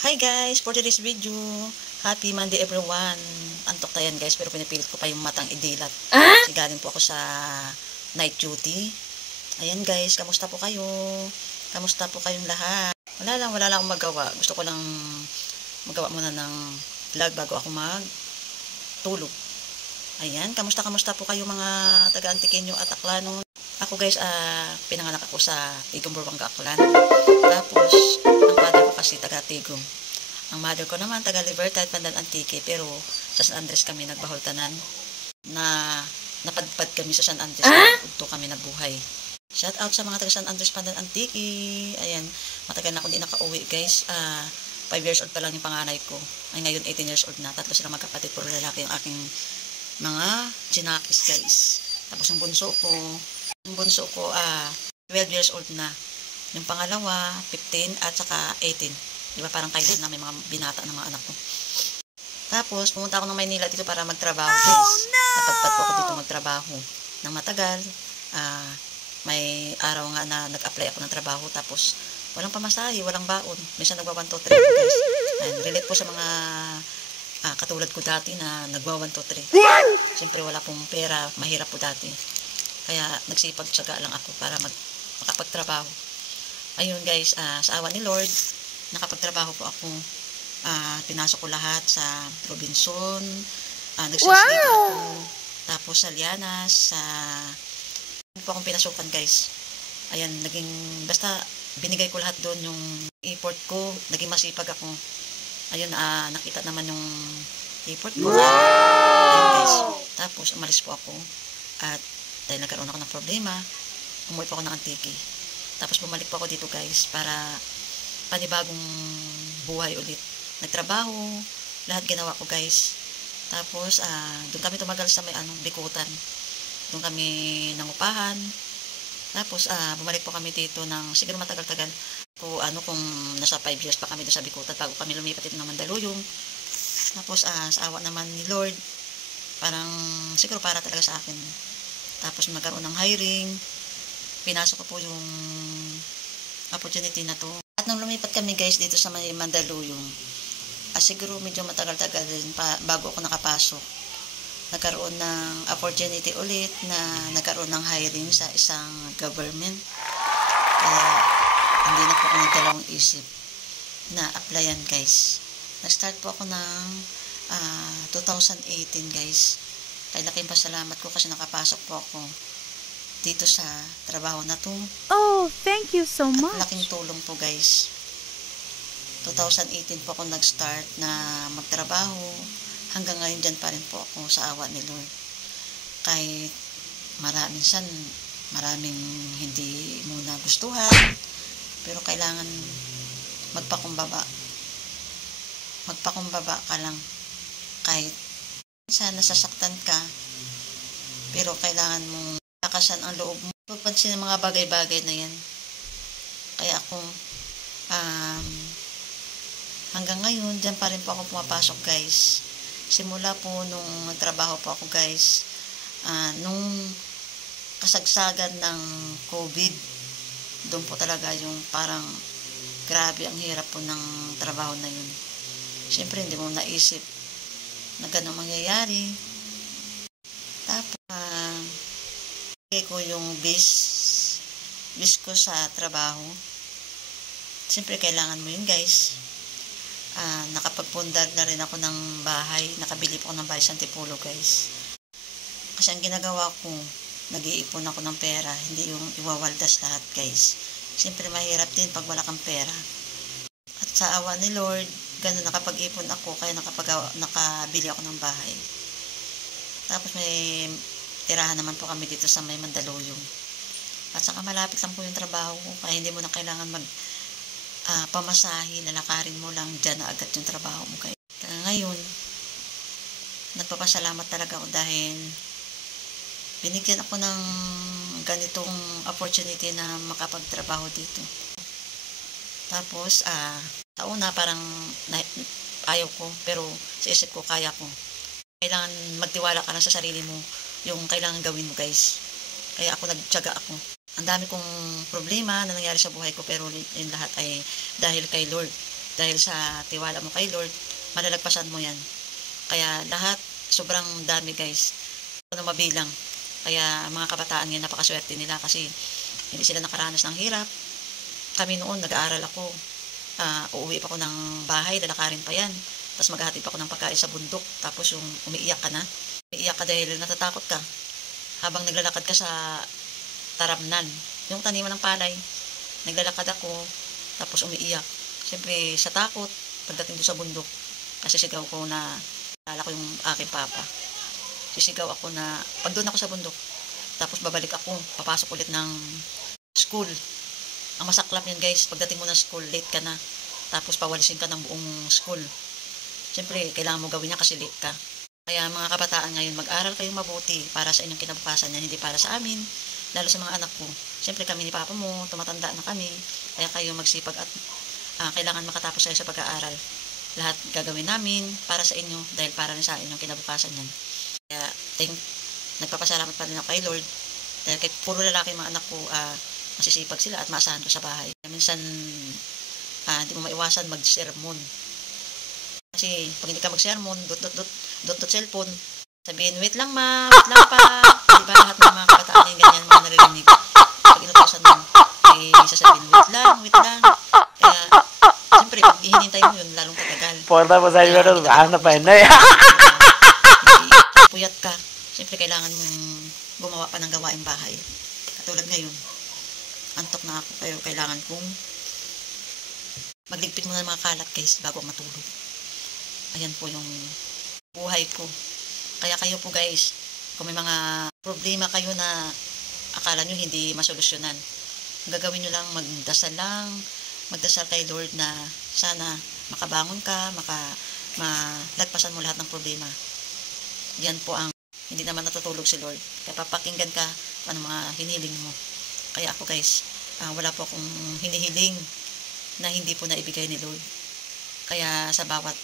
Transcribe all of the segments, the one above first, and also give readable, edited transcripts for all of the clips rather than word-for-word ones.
Hi guys, for today's video, happy Monday everyone. Antok tayan guys, pero pinipilit ko pa yung matang idilat. Kasi galing po ako sa night duty. Ayan guys, kamusta po kayo? Kamusta po kayong lahat? Wala lang akong magawa. Gusto ko lang magawa muna ng vlog bago ako magtulog. Ayan, kamusta po kayo mga taga-Antiqueño at Aklano? Ako guys, pinanganak ako sa Tigong, Burbanga, Aklan. Tapos, ang father ko kasi taga-Tigong. Ang mother ko naman taga-Libertad, Pandan, Antique. Pero sa San Andres kami nagbahol-tanan na napadpad kami sa San Andres. Ito kami nabuhay. Shout out sa mga taga San Andres, Pandan, Antique. Ayan, matagal na ako hindi nakauwi guys. 5 years old pa lang yung panganay ko. Ay ngayon 18 years old na. Tatlo sila magkapatid, puro lalaki yung aking mga chinakis guys. Tapos yung bunso ko 12 years old na. Yung pangalawa 15 at saka 18. Di ba parang kailan na may mga binata ng mga anak ko. Tapos pumunta ako ng Maynila dito para magtrabaho guys. Napagpat po ako dito magtrabaho ng matagal. May araw nga na nag-apply ako ng trabaho tapos walang pamasahe, walang baon. Minsan nagwa 1, 2, 3 ako guys. And relate po sa mga katulad ko dati na nagwa 1, 2, 3. Siyempre wala pong pera, mahirap po dati. Kaya nagsipag-tsaga lang ako para makapagtrabaho. Ayun guys, sa awa ni Lord, nakapagtrabaho po ako. Pinasok ko lahat sa Robinson, nagsaslit ako, tapos sa Lianas, po akong pinasukan guys. Ayan, basta binigay ko lahat doon yung effort ko, naging masipag ako. Ayun, nakita naman yung effort ko. Ayun guys, tapos umalis po ako at dahil nagkaroon ako ng problema, umuwi po ako ng Antique. Tapos bumalik po ako dito guys para panibagong buhay ulit. Nagtrabaho, lahat ginawa ko guys. Tapos doon kami tumagal sa may Bikutan. Doon kami nangupahan. Tapos bumalik po kami dito ng siguro matagal-tagal. Kung nasa 5 years pa kami doon sa Bikutan bago kami lumipat dito ng Mandaluyong. Tapos sa awa naman ni Lord, parang siguro para talaga sa akin. Tapos nagkaroon ng hiring, pinasok ko po yung opportunity na to. At nung lumipat kami guys dito sa Mandaluyong, siguro medyo matagal-tagal din bago ako nakapasok. Nagkaroon ng opportunity ulit na nagkaroon ng hiring sa isang government. Kaya hindi na po ako nagdalawang isip na applyan guys. Nag-start po ako ng 2018 guys. Kaya laking pasalamat ko kasi nakapasok po ako dito sa trabaho na to. Oh, thank you so much. At laking tulong po guys. 2018 po ako nag-start na magtrabaho. Hanggang ngayon dyan pa rin po ako sa awa ni Lord. Kahit maraming hindi muna gustuhan. Pero kailangan magpakumbaba. Magpakumbaba ka lang. Kahit minsan nasasaktan ka, pero kailangan mong lakasan ang loob mo. Pagpansin ng mga bagay-bagay na yan. Kaya ako, hanggang ngayon, dyan pa rin po ako pumapasok guys. Simula po nung trabaho po ako guys, nung kasagsagan ng COVID, doon po talaga yung parang grabe ang hirap po ng trabaho na yun. Siyempre, hindi mo naisip na gano'ng mangyayari. Tapos, ko yung bis ko sa trabaho. Siyempre, kailangan mo yun guys. Nakapagpundar na rin ako ng bahay. Nakabili po ako ng bahay sa Antipolo guys. Kasi ang ginagawa ko, nag-iipon ako ng pera. Hindi yung iwawaldas lahat guys. Siyempre, mahirap din pag wala kang pera. At sa awa ni Lord, ganun nakapag-ipon ako, kaya nakabili ako ng bahay. Tapos may tirahan naman po kami dito sa may Mandaluyong. At saka malapit lang po yung trabaho ko, kaya hindi mo na kailangan pamasahe, lalakarin mo lang dyan na agad yung trabaho mo. Kaya ngayon, nagpapasalamat talaga ako dahil binigyan ako ng ganitong opportunity na makapagtrabaho dito. Tapos, sa una parang ayaw ko, pero sa isip ko kaya ko. Kailangan magtiwala ka lang sa sarili mo, yung kailangan gawin mo guys. Kaya ako nagtiyaga ako. Ang dami kong problema na nangyari sa buhay ko, pero yung lahat ay dahil kay Lord. dahil sa tiwala mo kay Lord, malalagpasan mo yan. Kaya lahat, sobrang dami guys, na mabilang. Kaya mga kabataan ngayon, napakaswerte nila kasi hindi sila nakaranas ng hirap. Kami noon, nag-aaral ako, uuwi pa ako ng bahay, lalakarin pa yan. Tapos maghahatid pa ako ng pagkain sa bundok. Tapos yung umiiyak ka na. Umiiyak ka dahil natatakot ka. Habang naglalakad ka sa taramnan, yung taniman ng palay, naglalakad ako, tapos umiiyak. Siyempre, sa takot, pagdating doon sa bundok, kasi sigaw ko na, alala ko yung aking papa. Sisigaw ako na, pag doon ako sa bundok, tapos babalik ako, papasok ulit ng school. Ang masaklap yun guys, pagdating mo ng school, late ka na, tapos pawalisin ka ng buong school. Siyempre, kailangan mo gawin niya kasi late ka. Kaya mga kabataan ngayon, mag-aral kayong mabuti para sa inyong kinabukasan yan, hindi para sa amin, lalo sa mga anak ko. Siyempre kami ni papa mo, tumatanda na kami, kaya kayo magsipag at kailangan makatapos kayo sa pag-aaral. Lahat gagawin namin para sa inyo dahil para rin sa inyong kinabukasan yan. Kaya nagpapasalamat pa rin ako kay Lord dahil kahit puro lalaki mga anak ko, masisipag sila at maasahan ko sa bahay. Minsan hindi mo maiwasan mag-sermon. Kasi pag hindi ka mag-sermon, dot cellphone, sabihin, wait lang ma, wait lang pa. Diba lahat ng mga kabataan yung ganyan, mga naririnig. Pag inutosan mo, sasabihin, wait lang. Kaya, siyempre, pag hinintay mo yun, lalong tatagal. Porta mo sa iyo, hanap pa yun. Puyat ka. Siyempre, kailangan mong gumawa pa ng gawaing bahay. Katulad ngayon, antok na ako, pero kailangan kong magligpit muna ng mga kalat, guys, bago matulog. Ayan po yung buhay ko. Kaya kayo po guys, kung may mga problema kayo na akala nyo hindi masolusyonan, gagawin nyo lang, magdasal kay Lord na sana makabangon ka, malagpasan mo lahat ng problema. Yan po ang, hindi naman natutulog si Lord. Kaya papakinggan ka kung ano mga hiniling mo. Kaya ako guys, wala po akong hinihiling na hindi po naibigay ni Lord. Kaya sa bawat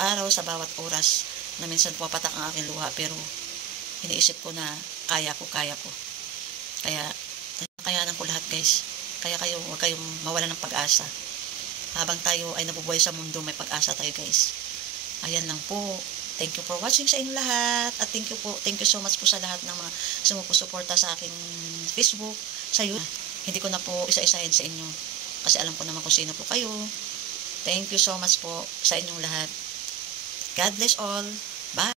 araw, sa bawat oras, na minsan pumapatak ang aking luha, pero iniisip ko na kaya ko. Kaya kayanan ko lahat guys. Kaya kayo, huwag kayong mawala ng pag-asa. Habang tayo ay nabubuhay sa mundo, may pag-asa tayo guys. Ayan lang po. Thank you for watching sa inyong lahat. At thank you so much po sa lahat ng mga sumusuporta sa aking Facebook, sa YouTube. Hindi ko na po isa-isahin sa inyo. Kasi alam ko naman kung sino po kayo. Thank you so much po sa inyong lahat. God bless all. Bye.